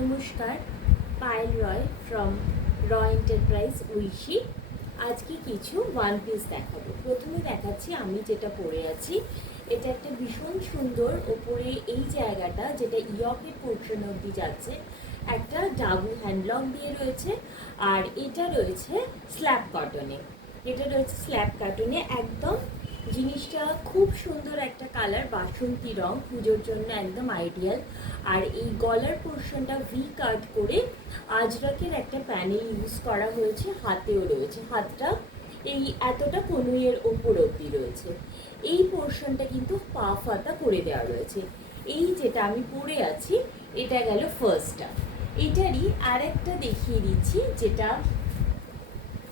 নমস্কার, পায়েল রয় from Roy enterprise উইশি। আজকে কিছু ওয়ান পিস দেখাবো। প্রথমে দেখাচ্ছি আমি যেটা পরে আছি। এটা একটা ভীষণ সুন্দর, ওপরে এই জায়গাটা যেটা ইয়কের পোর্শন অবধি যাচ্ছে, একটা ডাবল হ্যান্ডলক দিয়ে রয়েছে। আর এটা রয়েছে স্ল্যাব কটনে। একদম জিনিসটা খুব সুন্দর একটা কালার, বাসন্তী রং, পুজোর জন্য একদম আইডিয়াল। আর এই গলার পোর্শনটা ভি কাট করে আজরাকের একটা প্যানেল ইউজ করা হয়েছে, হাতেও রয়েছে। হাতটা এই এতটা কনুইয়ের ওপর অব্দি রয়েছে। এই পোর্শনটা কিন্তু পা ফাতা করে দেওয়া রয়েছে। এই যেটা আমি পরে আছি এটা গেল ফার্স্টটা। এটারই আর একটা দেখিয়ে দিচ্ছি, যেটা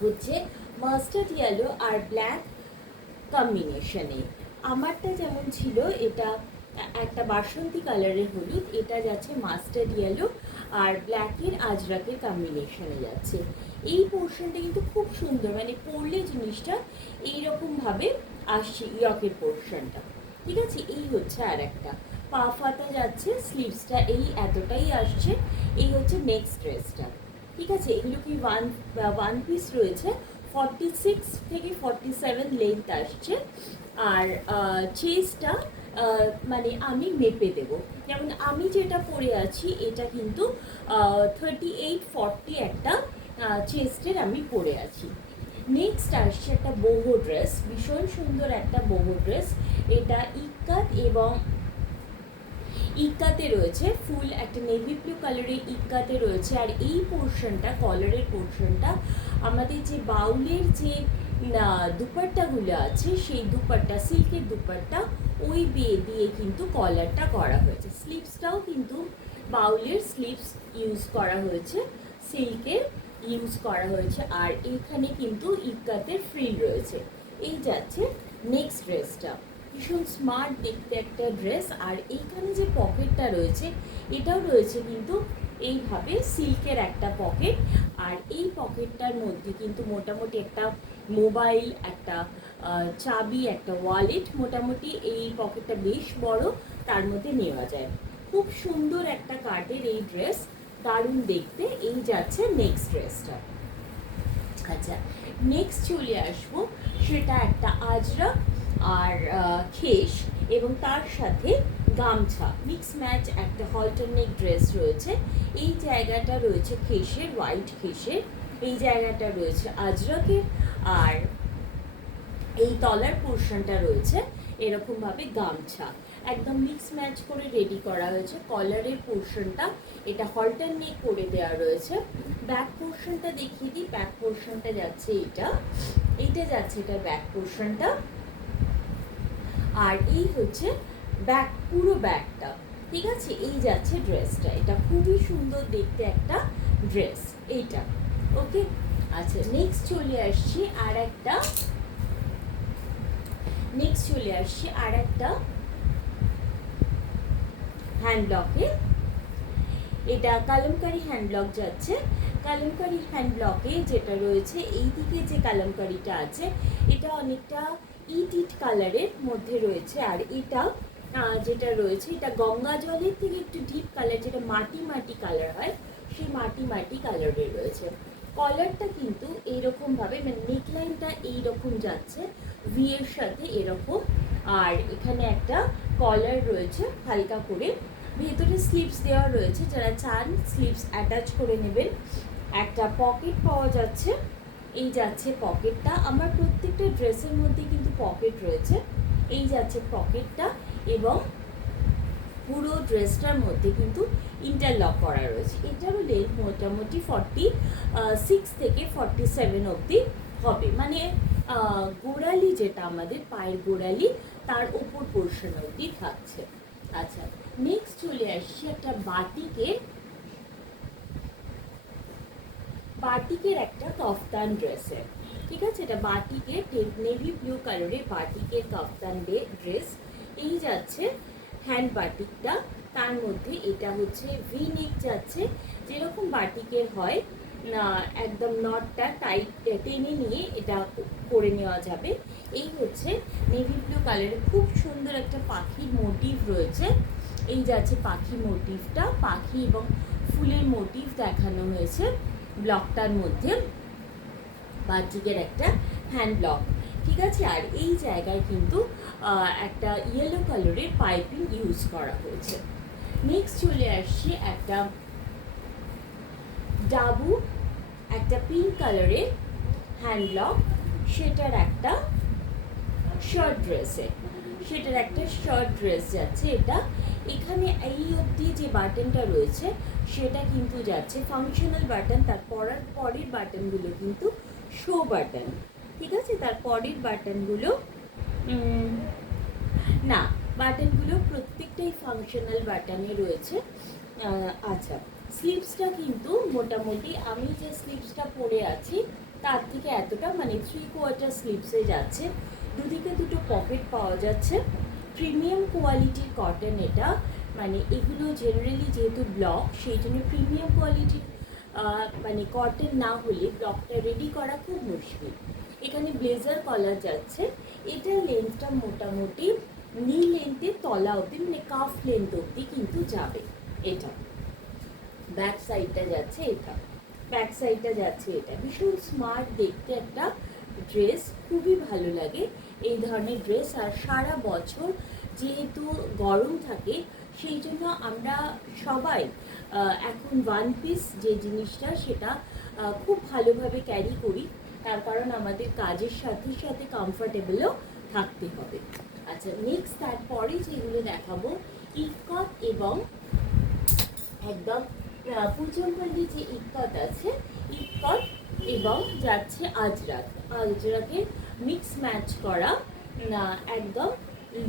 হচ্ছে মাস্টার্ড ইয়েলো আর ব্ল্যাক কম্বিনেশনে। আমারটা যেমন ছিল এটা একটা বাসন্তী কালারের হলুদ, এটা যাচ্ছে মাস্টার্ড ইয়েলো আর ব্ল্যাকের আজরাকের কম্বিনেশনে যাচ্ছে। এই পোর্শনটা কিন্তু খুব সুন্দর, মানে পরলে জিনিসটা এইরকমভাবে আসছে ইয়কের পোর্শনটা। ঠিক আছে, এই হচ্ছে আর একটা। পা ফাতা যাচ্ছে, স্লিভসটা এই এতটাই আসছে। এই হচ্ছে নেক্সট ড্রেসটা। ঠিক আছে, এগুলো কি ওয়ান পিস রয়েছে। 46 থেকে 47 লেন্থ আসছে। আর চেস্টটা মানে আমি মেপে দেব। যেমন আমি যেটা পরে আছি এটা কিন্তু 38-40 একটা চেস্টের আমি পরে আছি। নেক্সট আসছে একটা বোহো ড্রেস, ভীষণ সুন্দর একটা বোহো ড্রেস। এটা ইক্কাতে রয়েছে, ফুল একটা নেভি ব্লু কালারের ইক্কাতে রয়েছে। আর এই পোর্শনটা, কলারের পোর্শনটা, আমাদের যে বাউলের যে দুপাট্টাগুলো আছে, সেই দুপাট্টা, সিল্কের দুপাট্টা, ওই দিয়ে কিন্তু কলারটা করা হয়েছে। স্লিভসটাও কিন্তু বাউলের স্লিভস ইউজ করা হয়েছে, সিল্কের ইউজ করা হয়েছে। আর এইখানে কিন্তু ইক্কাতের ফ্রিল রয়েছে। এই যাচ্ছে নেক্সট ড্রেসটা, ভীষণ স্মার্ট দেখতে একটা ড্রেস। আর এইখানে যে পকেটটা রয়েছে, এটাও রয়েছে কিন্তু এইভাবে সিল্কের একটা পকেট। আর এই পকেটটার মধ্যে কিন্তু মোটামুটি একটা মোবাইল, একটা চাবি, একটা ওয়ালেট, মোটামুটি এই পকেটটা বেশ বড়, তার মধ্যে নেওয়া যায়। খুব সুন্দর একটা কাটের এই ড্রেস, দারুণ দেখতে। এই যাচ্ছে নেক্সট ড্রেসটা। আচ্ছা, নেক্সট চলে আসবো, সেটা একটা আজরা আর খেস এবং তার সাথে গামছা মিক্স ম্যাচ একটা হল্টারনেক ড্রেস রয়েছে। এই জায়গাটা রয়েছে খেসের, হোয়াইট খেসের। এই জায়গাটা রয়েছে আজরাকের। আর এই তলার পোর্শনটা রয়েছে এরকমভাবে গামছা, একদম মিক্স ম্যাচ করে রেডি করা হয়েছে। কলারের পোর্শনটা এটা হল্টার নেক করে দেওয়া রয়েছে। ব্যাক পোর্শনটা দেখিয়ে দিই। ব্যাক পোর্শনটা যাচ্ছে এইটা যাচ্ছে এটা ব্যাক পোর্শনটা। আর এই হচ্ছে ব্যাক, পুরো ব্যাকটা। ঠিক আছে, এই যাচ্ছে ড্রেসটা। এটা খুবই সুন্দর দেখতে একটা ড্রেস এইটা। ওকে, আচ্ছা, নেক্সট চলে আসছি আর একটা হ্যান্ডব্লকে। এটা কালামকারি হ্যান্ডব্লক যাচ্ছে। কালামকারি হ্যান্ডব্লকে যেটা রয়েছে, এই দিকে যে কালামকারিটা আছে, এটা অনেকটা ইট কালারের মধ্যে রয়েছে। আর এটা যেটা রয়েছে, এটা গঙ্গা জলের থেকে একটু ডিপ কালার, যেটা মাটি কালার হয়, সেই মাটি কালারের রয়েছে। কলারটা কিন্তু এইরকমভাবে, মানে নেকলাইনটা এইরকম যাচ্ছে ভি এর সাথে এরকম। আর এখানে একটা কলার রয়েছে হালকা করে, ভেতরে স্লিভস দেওয়া রয়েছে, যারা চান স্লিভস অ্যাটাচ করে নেবেন। একটা পকেট পাওয়া যাচ্ছে, এই যাচ্ছে পকেটটা। আমার প্রত্যেকটা ড্রেসের মধ্যে কিন্তু পকেট রয়েছে। এই যাচ্ছে পকেটটা, এবং পুরো ড্রেসটার মধ্যে কিন্তু ইন্টারলক করা রয়েছে। এটারও লেন্থ মোটামুটি 46 থেকে 47 অবধি হবে, মানে গোড়ালি যেটা আমাদের পায়ের গোড়ালি, তার ওপর পোর্শন অবধি থাকছে। আচ্ছা, নেক্সট চলে আসছি একটা বাটিকের একটা কাফতান ড্রেসের। ঠিক আছে, এটা বাটিকের নেভি ব্লু কালারের বাটিকের কাফতান ড্রেস। এই যাচ্ছে হ্যান্ড বাটিকটা, তার মধ্যে এটা হচ্ছে ভি নেক যাচ্ছে, যেরকম বাটিকের হয়, একদম নটটা টাইট টেনে নিয়ে এটা করে নেওয়া যাবে। এই হচ্ছে নেভি ব্লু কালারের খুব সুন্দর একটা পাখির মোটিভ রয়েছে। এই যাচ্ছে পাখি মোটিভটা, পাখি এবং ফুলের মোটিভ দেখানো হয়েছে ব্লকটার মধ্যে, বাটিকের একটা হ্যান্ড ব্লক, ঠিক আছে। আর এই জায়গায় কিন্তু একটা ইয়েলো কালারের পাইপিং ইউজ করা হয়েছে। নেক্সট চলে আসছে একটা ডাবু, একটা পিঙ্ক কালারের হ্যান্ড ব্লক, সেটার একটা শার্ট ড্রেস যাচ্ছে এটা। এখানে এই অবধি যে বাটনটা রয়েছে সেটা কিন্তু যাচ্ছে ফাংশনাল বাটন, তার পরের বাটনগুলো কিন্তু শো বাটন, ঠিক আছে। তার পরের বাটনগুলো না, বাটনগুলো প্রত্যেকটাই ফাংশনাল বাটনে রয়েছে। আচ্ছা, স্লিভসটা কিন্তু মোটামুটি আমি যে স্লিভসটা পরে আছি তার থেকে এতটা, মানে 3/4 স্লিভসে যাচ্ছে, দুদিকে দুটো পকেট পাওয়া যাচ্ছে। প্রিমিয়াম কোয়ালিটির কটন এটা, মানে এগুলো জেনারেলি যেহেতু ব্লক সেই জন্য প্রিমিয়াম কোয়ালিটির মানে কটন না হলে ব্লকটা রেডি করা খুব মুশকিল। এখানে ব্লেজার কলার যাচ্ছে, এটার লেন্থটা মোটামুটি নি লেন্থের তলা অবধি, মানে কাফ লেন্থ অবধি কিন্তু যাবে এটা। ব্যাক সাইডটা যাচ্ছে এটা, ভীষণ স্মার্ট দেখতে একটা ড্রেস, খুবই ভালো লাগে এই ধরনের ড্রেস। আর সারা বছর যেহেতু গরম থাকে সেই জন্য আমরা সবাই এখন ওয়ান পিস যে জিনিসটা সেটা খুব ভালোভাবে ক্যারি করি, তার কারণ আমাদের কাজের সাথে সাথে কমফর্টেবলও থাকতে হবে। আচ্ছা, নেক্সট তারপরে যেগুলো দেখাবো ইকত এবং একদম পুজমপল্লি যে ইকত আছে, ইকত এবং যাচ্ছে আজরাকের মিক্স ম্যাচ করা একদম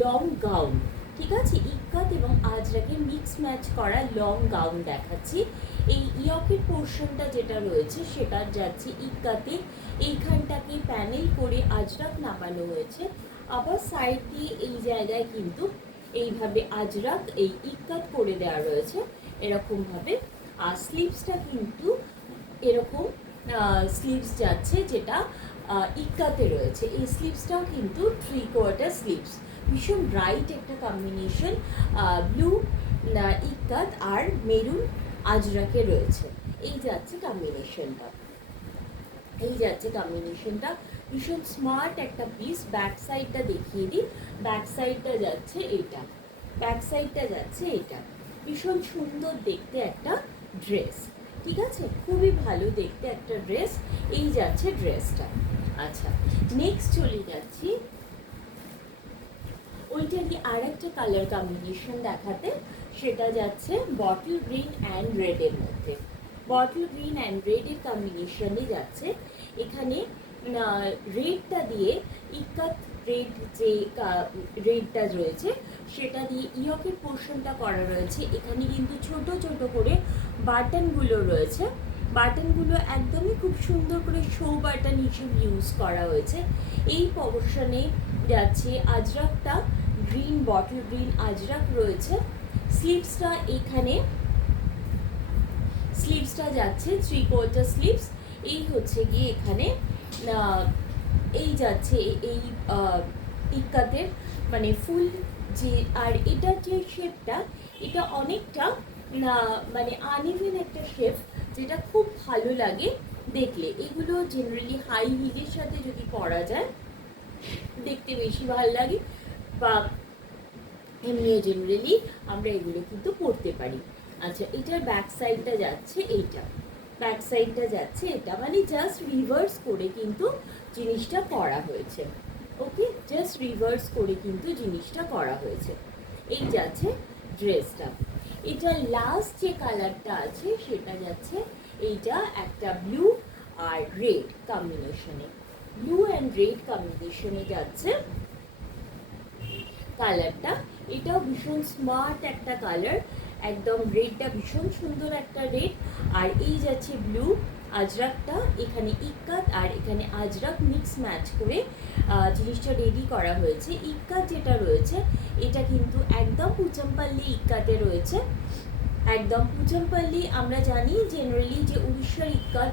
লং গাউন, ঠিক আছে। ইকত এবং আজরাকের মিক্স ম্যাচ করা লং গাউন দেখাচ্ছি। এই ইয়কের পোর্শনটা যেটা রয়েছে সেটা যাচ্ছে ইকতে, এইখানটাকে প্যানেল করে আজরাক নামানো হয়েছে, আবার সাইড দিয়ে এই জায়গায় কিন্তু এইভাবে আজরাক এই ইকত করে দেওয়া রয়েছে এরকমভাবে। আর স্লিভসটা কিন্তু এরকম স্লিভস যাচ্ছে যেটা ইক্কাতে রয়েছে, এই স্লিভসটাও কিন্তু 3/4 স্লিভস, ভীষণ ব্রাইট একটা কম্বিনেশন, ব্লু ইক্কাত আর মেরুন আজরাকে রয়েছে। এই যাচ্ছে কম্বিনেশনটা, ভীষণ স্মার্ট একটা পিস। ব্যাক সাইডটা দেখিয়ে দিই, ব্যাক সাইডটা যাচ্ছে এটা, ভীষণ সুন্দর দেখতে একটা ড্রেস, ঠিক আছে, খুবই ভালো দেখতে একটা ড্রেস। এই যাচ্ছে ড্রেসটা। আচ্ছা, নেক্সট চলে যাচ্ছি ওইটারই আর একটা কালার কম্বিনেশন দেখাতে, সেটা যাচ্ছে বটল গ্রিন অ্যান্ড রেডের মধ্যে। বটল গ্রিন অ্যান্ড রেডের কম্বিনেশনে যাচ্ছে, এখানে রেডটা দিয়ে ইকাত রেড যে রেডটা রয়েছে সেটা দিয়ে ইয়কের পোর্শনটা করা রয়েছে। এখানে কিন্তু ছোট ছোট করে বাটনগুলো রয়েছে, বাটনগুলো একদমই খুব সুন্দর করে শো বাটন হিসেবে ইউজ করা হয়েছে। এই পোর্শনে যাচ্ছে আজরাকটা গ্রিন, বটল গ্রিন আজরাক রয়েছে। স্লিভসটা যাচ্ছে 3/4 স্লিভস। এই হচ্ছে গিয়ে এখানে এই যাচ্ছে এই ইক্কাতের মানে ফুল যে, আর এটার যে শেপটা এটা অনেকটা মানে আনইভেন একটা শেপ, যেটা খুব ভালো লাগে দেখলে। এগুলো জেনারেলি হাই হিলের সাথে যদি পরা যায় দেখতে বেশি ভালো লাগে, বা এমনিও জেনারেলি আমরা এগুলো কিন্তু পরতে পারি। আচ্ছা, এটার ব্যাক সাইডটা যাচ্ছে এটা, মানে জাস্ট রিভার্স করে কিন্তু জিনিসটা করা হয়েছে। ওকে, জাস্ট রিভার্স করে কিন্তু জিনিসটা করা হয়েছে। এই যাচ্ছে ড্রেসটা। এটা লাস্ট যে কালারটা আছে সেটা যাচ্ছে এইটা একটা ব্লু আর রেড কম্বিনেশনে, ব্লু অ্যান্ড রেড কম্বিনেশনে যাচ্ছে কালারটা। এটাও ভীষণ স্মার্ট একটা কালার, একদম রেডটা ভীষণ সুন্দর একটা রেড। আর এই যাচ্ছে ব্লু, আজরাকটা এখানে ইক্কাত আর এখানে আজরাক মিক্স ম্যাচ করে জিনিসটা রেডি করা হয়েছে। ইক্কাত যেটা রয়েছে এটা কিন্তু একদম পুচমপল্লি ইক্কাতে রয়েছে, একদম পুচমপল্লি। আমরা জানি জেনারেলি যে উড়িষ্যার ইক্কাত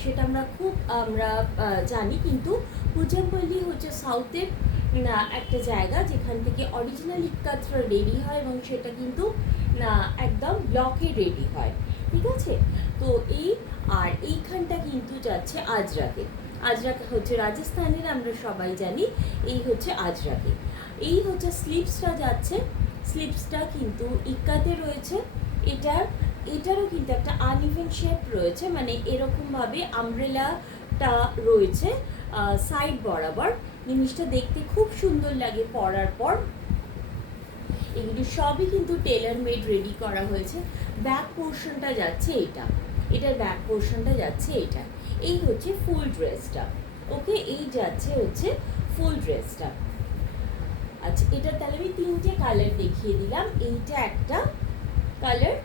সেটা আমরা জানি, কিন্তু পুচমপল্লি হচ্ছে সাউথের একটা জায়গা যেখান থেকে অরিজিনাল ইক্কাতটা রেডি হয় এবং সেটা কিন্তু একদম ব্লকে রেডি হয়। ঠিক আছে? তো এই আর এইখানটা কিন্তু যাচ্ছে আজরাকে। আজরাক হচ্ছে রাজস্থানের, আমরা সবাই জানি। এই হচ্ছে আজরাকে। এই হচ্ছে স্লিভসটা যাচ্ছে, স্লিভসটা কিন্তু ইক্কাতে রয়েছে। এটারও কিন্তু একটা আনইভেন শেপ রয়েছে, মানে এরকমভাবে আমব্রেলাটা রয়েছে সাইড বরাবর। জিনিসটা দেখতে খুব সুন্দর লাগে পরার পর। এগুলি সবই কিন্তু টেলার মেড রেডি করা হয়েছে। ব্যাক পোর্শনটা যাচ্ছে এটা, এটার ব্যাক পোর্শনটা যাচ্ছে এটা। এই হচ্ছে ফুল ড্রেসটা। ওকে, এই যাচ্ছে হচ্ছে ফুল ড্রেসটা। আচ্ছা, এটা তাহলে আমি তিনটে কালার দেখিয়ে দিলাম। এইটা একটা কালার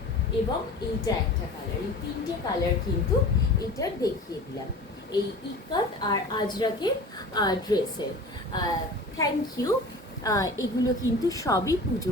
এবং এইটা একটা কালার, এই তিনটে কালার কিন্তু এটার দেখিয়ে দিলাম এই ইক্কাত আর আজরাকের ড্রেসের। Thank you. এগুলো কিন্তু সবই পুজো